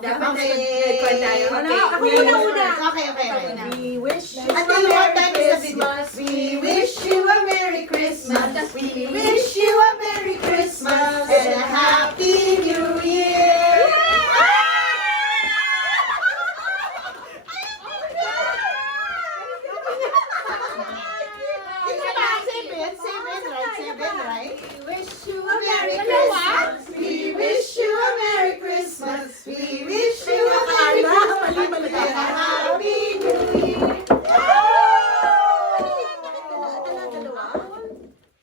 Ako muna. Okay. We wish you At a the what Merry time is the video? Christmas. We wish you a Merry Christmas. We wish you a Merry Christmas and a Happy New Year. Seven, right? We wish you A Merry Christmas. We wish you a Merry Christmas. We wish you a Merry Christmas and a Happy New Year.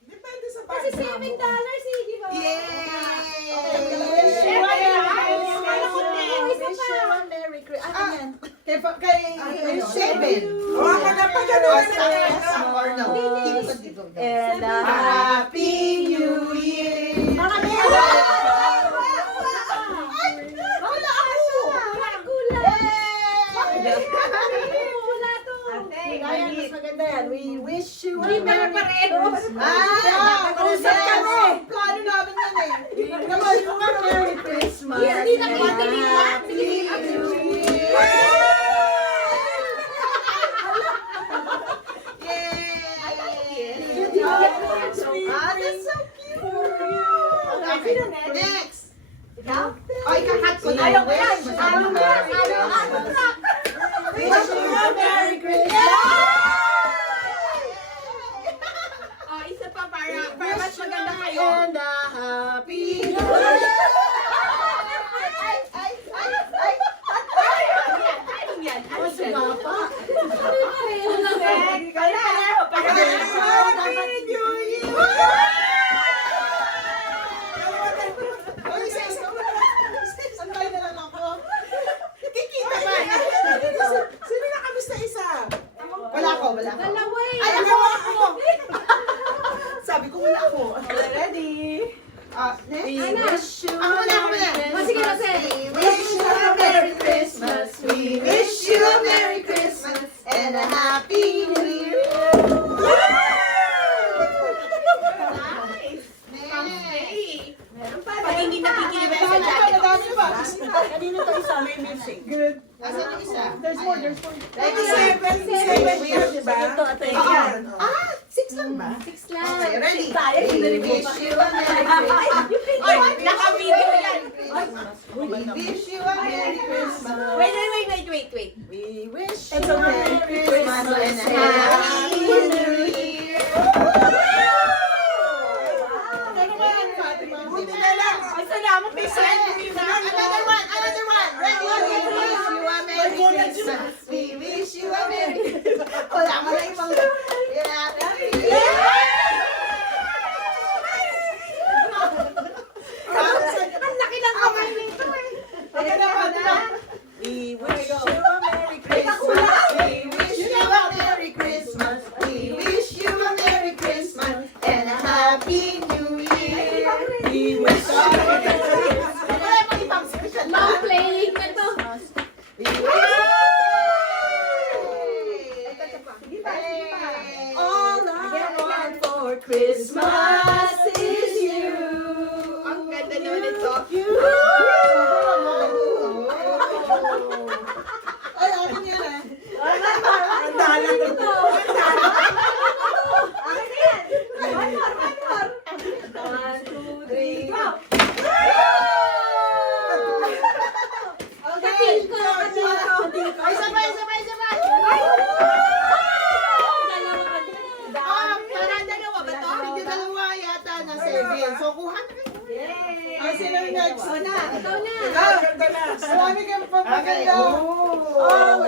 Depende sa Kasi $7 eh, di ba? Yay! Wish you a Merry Christmas. Ano yan? Kay Seven. Ako na pa gano'n. Or no? And Happy New Year! Wala to. Kaya mas maganda yan. We wish you a Merry Christmas. Nakausap kami! Plano namin yan eh. Naman yung Merry Christmas. Hindi na and kwanta ni Juan. Happy New Year. That's so cute! Okay, next! Ikakat ko na. Ayaw ko yan. Wish you a Merry Christmas! Isa pa para mas maganda kayo. And a Happy New Year! Wala ko. Dalawa eh. Ay, ako! Sabi ko wala ako. Ready? Next. We wish you Ako a na. Merry Christmas. Sige, We wish you a Merry Christmas. We wish you a Merry Christmas and a Happy New Year. Next. Pag hindi nakikinig sa jacket. Kanino to isa? May music. Good. Asan yung isa? There's more. Ready? Seven years, diba? Ito, Ayan. 6 lang ba? 6 lang. Okay, ready? We wish you a Merry Christmas. Oy, naka-video yan. We wish you a Merry Christmas. Wait. We wish It's you a a Merry Merry Christmas and a Happy New Year. Buti na lang. Ay, salamat kay Sen. Another one. Ready? We wish you a Merry Christmas. We wish you a Merry Christmas. Wala mo na ibang... Ang laki ng kamay nito eh. We wish you a Merry Christmas. We wish you a Merry Christmas. We wish you a Merry Christmas and a Happy New Year. We wish you a Merry Long playing na to. All I want for Christmas is you. Ang ganda naman ito. Ay, akin yan eh. Ang dalang ito. One, two, three, go. Okay. Ay, sabay. Parang dalawa ba to? Hindi dalawa yata na 7. So, kuha na kayo. Ay, sino yung next? Ikaw na. Ikaw. Marami kang papaganda. Oh,